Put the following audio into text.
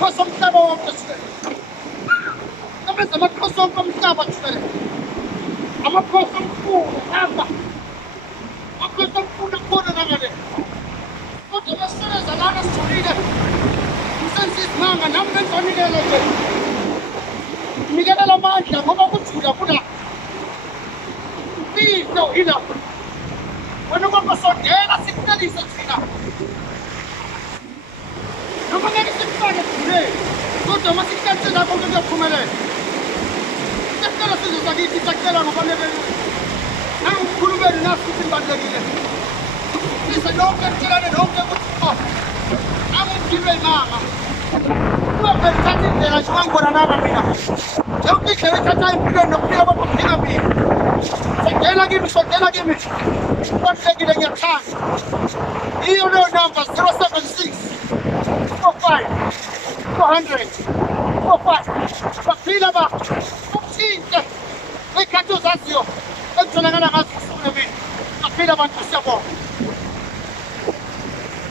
amakhosi omhlaba wonke jikelele. Abenza amakhosi wonke omhlaba jikelele. Amakhosi omkhulu hamba. Amakhosi omkhulu akhona ngale. Kodwa basebenza lana sijulile. Usenza izimanga nami benzanikele nje. Nikelela amandla ngoba kujula kuna. Impilo ilapha. Wena kwasondela sikuqalise thina. Noma ngeke sikufake kule. Kodwa masiqalise lapho kuyaphumelela. Sicela sizoza kithi sicela ngobalekela. Nangikhulumeni nathi simbalekile. Lisa lonke ngitshelane lonke ukuthi angiphiwe mama. Kuba ngithatha indlela nje ngangibona naba mina. Yonke indlela ethatha impilo nokuphila kwakuphila mina. Sondela kimi. Kubalulekile ngiyathanda. Iyo leyo number 076 45 400 45. Baphila ba. Uthinte. Ekhathi uzaziyo. Ekutholakala ngazo kusukule mina. Baphila abantu siyabona.